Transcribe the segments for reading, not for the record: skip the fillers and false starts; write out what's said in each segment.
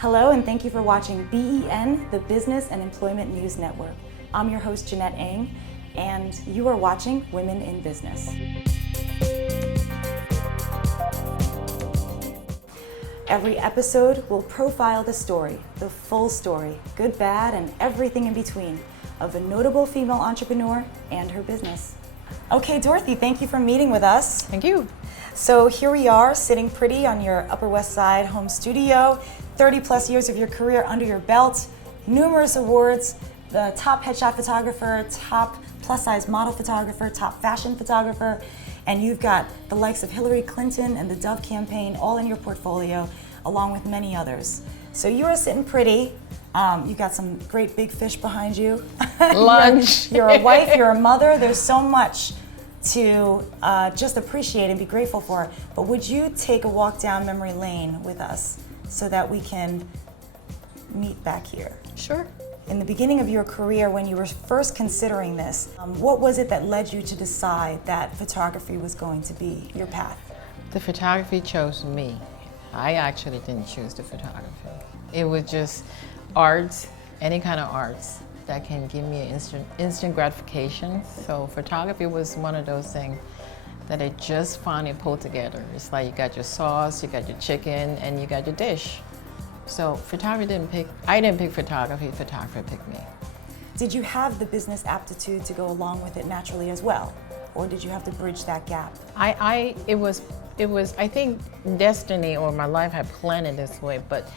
Hello, and thank you for watching BEN, the Business and Employment News Network. I'm your host, Jeanette, and you are watching Women in Business. Every episode will profile the story, the full story, good, bad, and everything in between, of a notable female entrepreneur and her business. Okay, Dorothy, thank you for meeting with us. Thank you. So here we are, sitting pretty on your Upper West Side home studio, 30 plus years of your career under your belt, numerous awards, the top headshot photographer, top plus size model photographer, top fashion photographer, and you've got the likes of Hilary Clinton and the Dove campaign all in your portfolio, along with many others. So you are sitting pretty. You got some great big fish behind you. Lunch. You're a wife, you're a mother, there's so much to just appreciate and be grateful for. But would you take a walk down memory lane with us so that we can meet back here? Sure. In the beginning of your career, when you were first considering this, what was it that led you to decide that photography was going to be your path? The photography chose me. I actually didn't choose the photography. It was just arts, any kind of arts that can give me an instant gratification. So photography was one of those things that I just finally pulled together. It's like you got your sauce, you got your chicken, and you got your dish. So photography I didn't pick photography, photography picked me. Did you have the business aptitude to go along with it naturally as well? Or did you have to bridge that gap? It was, I think destiny or my life had planned it this way, but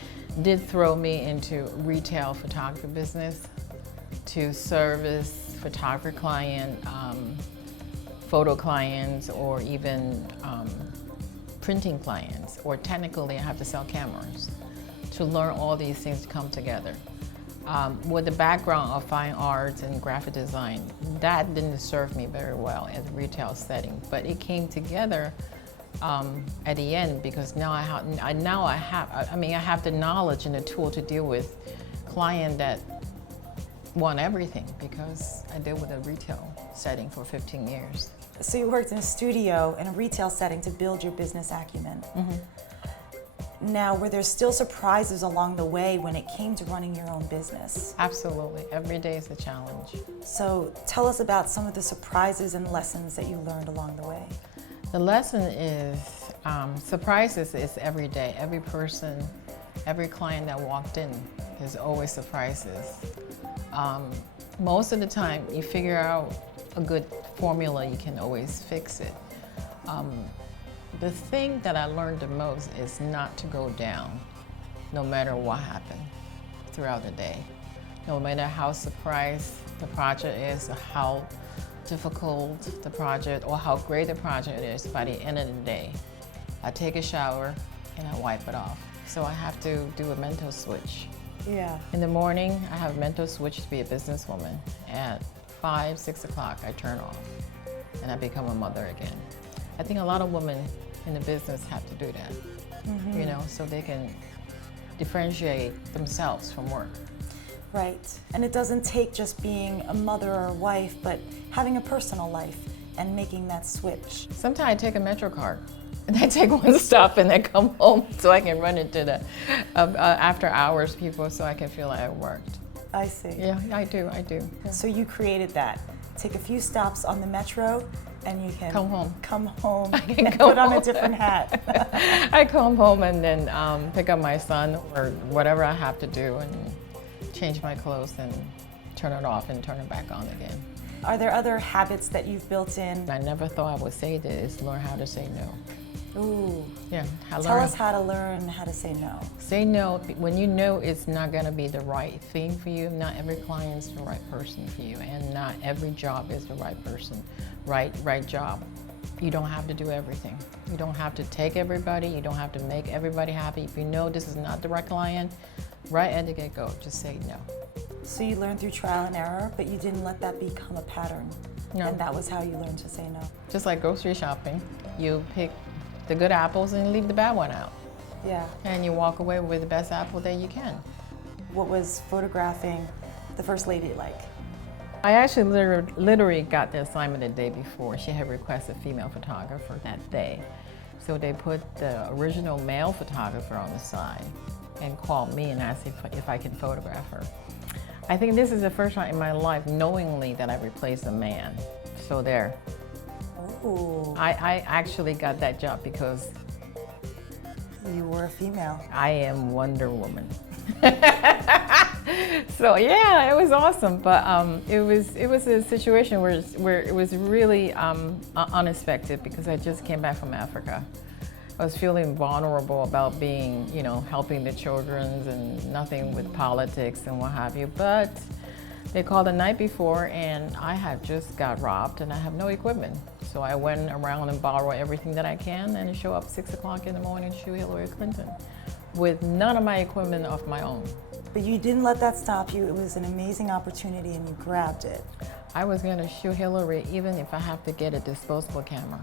did throw me into retail photography business to service photographer client, photo clients, or even printing clients, or technically I have to sell cameras, to learn all these things to come together. With the background of fine arts and graphic design, that didn't serve me very well in the retail setting, but it came together at the end because now I have the knowledge and the tool to deal with clients that want everything because I deal with a retail setting for 15 years. So you worked in a studio in a retail setting to build your business acumen. Mm-hmm. Now, were there still surprises along the way when it came to running your own business? Absolutely. Every day is a challenge. So tell us about some of the surprises and lessons that you learned along the way. The lesson is surprises is every day. Every person, every client that walked in, there's always surprises. Most of the time, you figure out a good formula, you can always fix it. The thing that I learned the most is not to go down, no matter what happened throughout the day. No matter how surprised the project is, or how difficult the project, or how great the project is, by the end of the day, I take a shower and I wipe it off. So I have to do a mental switch. Yeah. In the morning, I have a mental switch to be a businesswoman. At 5, 6 o'clock, I turn off and I become a mother again. I think a lot of women in the business have to do that, you know, so they can differentiate themselves from work. Right. And it doesn't take just being a mother or a wife, but having a personal life and making that switch. Sometimes I take a Metro card and I take one stop and then come home so I can run into the after hours people so I can feel like I worked. I see. Yeah, I do. Yeah. So you created that. Take a few stops on the Metro and you can come home and put on a different hat. I come home and then pick up my son or whatever I have to do and change my clothes and turn it off and turn it back on again. Are there other habits that you've built in? I never thought I would say this, learn how to say no. Ooh. Yeah. Tell us how to learn how to say no. Say no when you know it's not going to be the right thing for you. Not every client is the right person for you, and not every job is the right person, right job. You don't have to do everything. You don't have to take everybody. You don't have to make everybody happy. If you know this is not the right client, right at the get-go, just say no. So you learned through trial and error, but you didn't let that become a pattern. No. And that was how you learned to say no. Just like grocery shopping, you pick the good apples and leave the bad one out. Yeah. And you walk away with the best apple that you can. What was photographing the First Lady like? I actually literally got the assignment the day before. She had requested a female photographer that day. So they put the original male photographer on the side and called me and asked if I can photograph her. I think this is the first time in my life knowingly that I replaced a man. So there. Ooh. I actually got that job because You were a female. I am Wonder Woman. So yeah, it was awesome, but it was a situation where it was really unexpected because I just came back from Africa. I was feeling vulnerable about being, helping the children and nothing with politics and what have you. But they called the night before and I had just got robbed and I have no equipment. So I went around and borrowed everything that I can and show up 6 o'clock in the morning to shoot Hilary Clinton with none of my equipment of my own. But you didn't let that stop you. It was an amazing opportunity and you grabbed it. I was gonna shoot Hilary even if I have to get a disposable camera.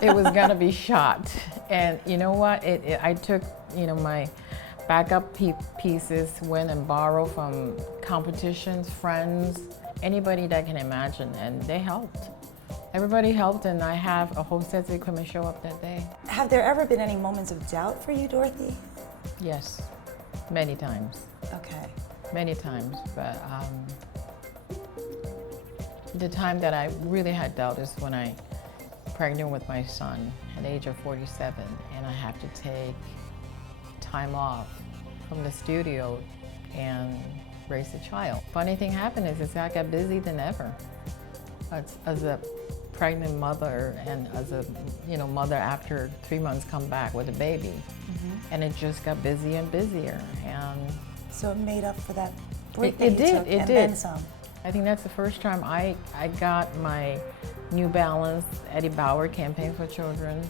It was gonna be shot. And you know what? I took, my backup pieces, went and borrowed from competitions, friends, anybody that can imagine, and they helped. Everybody helped, and I have a whole set of equipment show up that day. Have there ever been any moments of doubt for you, Dorothy? Yes, many times. Okay. Many times, but the time that I really had doubt is when I pregnant with my son at the age of 47, and I have to take time off from the studio and raise a child. Funny thing happened is I got busier than ever. As a pregnant mother and as a mother after 3 months come back with a baby, and it just got busier and busier. And so it made up for that break it that you did. took, It and did. then some. I think that's the first time I got my New Balance Eddie Bauer campaign for children's,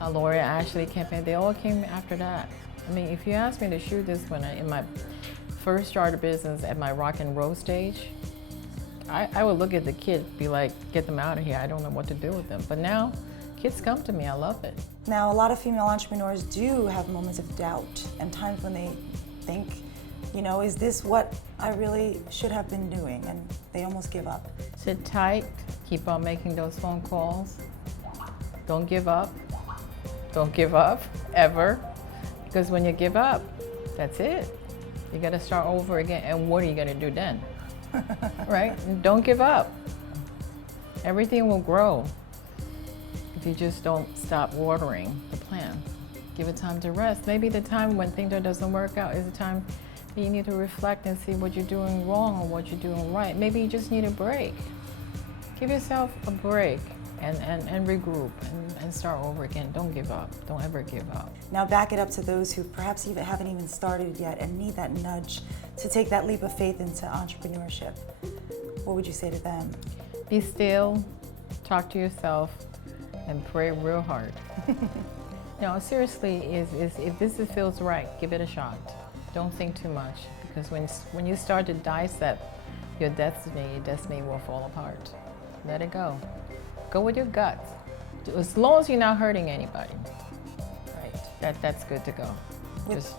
Laura Ashley campaign. They all came after that. I mean, if you asked me to shoot this when in my first started business at my rock and roll stage, I would look at the kid, be like, get them out of here. I don't know what to do with them. But now, kids come to me. I love it. Now, a lot of female entrepreneurs do have moments of doubt and times when they think, is this what I really should have been doing? And they almost give up. Sit tight. Keep on making those phone calls. Don't give up. Don't give up, ever. Because when you give up, that's it. You got to start over again. And what are you going to do then? Right? Don't give up. Everything will grow if you just don't stop watering the plant. Give it time to rest. Maybe the time when things doesn't work out is the time you need to reflect and see what you're doing wrong or what you're doing right. Maybe you just need a break. Give yourself a break and regroup and start over again. Don't give up. Don't ever give up. Now back it up to those who perhaps haven't even started yet and need that nudge to take that leap of faith into entrepreneurship. What would you say to them? Be still, talk to yourself, and pray real hard. No, seriously, if this feels right, give it a shot. Don't think too much, because when you start to dissect your destiny will fall apart. Let it go. Go with your gut. As long as you're not hurting anybody, right? That's good to go. Just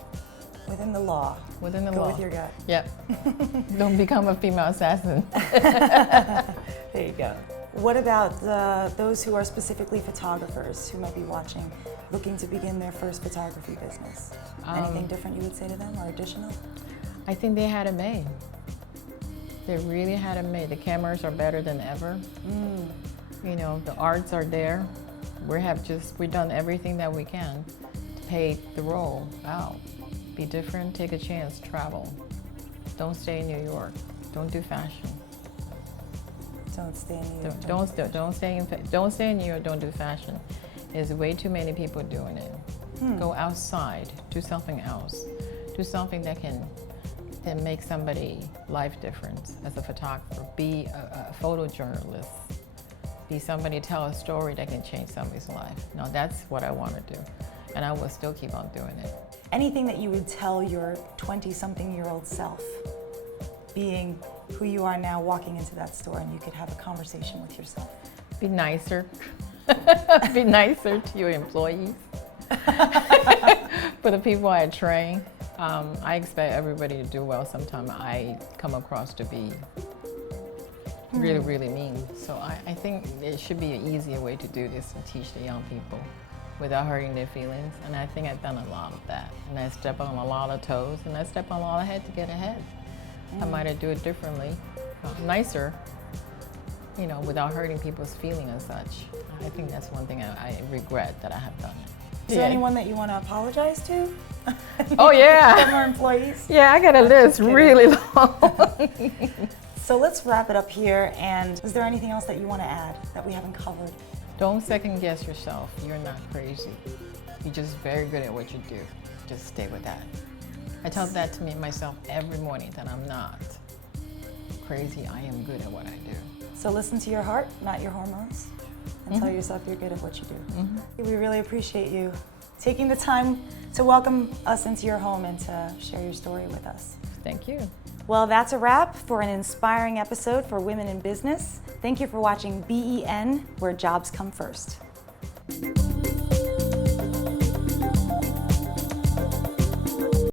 within the law. Within the law. Go with your gut. Yep. Don't become a female assassin. There you go. What about those who are specifically photographers who might be watching, looking to begin their first photography business? Anything different you would say to them or additional? I think they had it made. They really had it made. The cameras are better than ever. The arts are there. We've done everything that we can to pay the role out. Be different, take a chance, travel. Don't stay in New York. Don't do fashion. Don't stay in New York. Don't stay in New York. Don't do fashion. There's way too many people doing it. Go outside. Do something else. Do something that can make somebody life difference as a photographer. Be a photojournalist. Be somebody tell a story that can change somebody's life. Now that's what I want to do, and I will still keep on doing it. Anything that you would tell your 20-something-year-old self, being who you are now, walking into that store, and you could have a conversation with yourself? Be nicer. Be nicer to your employees. For the people I train, I expect everybody to do well. Sometimes I come across to be really, really mean. So I think there should be an easier way to do this and teach the young people without hurting their feelings. And I think I've done a lot of that. And I step on a lot of toes, and I step on a lot of head to get ahead. I might have do it differently, nicer, you know, without hurting people's feelings and such. I think that's one thing I regret that I have done. Is there anyone that you want to apologize to? Oh, yeah. Former employees? Yeah, I got a list really long. So let's wrap it up here. And is there anything else that you want to add that we haven't covered? Don't second guess yourself. You're not crazy. You're just very good at what you do. Just stay with that. I tell that to me myself every morning, that I'm not crazy. I am good at what I do. So listen to your heart, not your hormones, and tell yourself you're good at what you do. We really appreciate you taking the time to welcome us into your home and to share your story with us. Thank you. Well, that's a wrap for an inspiring episode for women in business. Thank you for watching BEN, where jobs come first.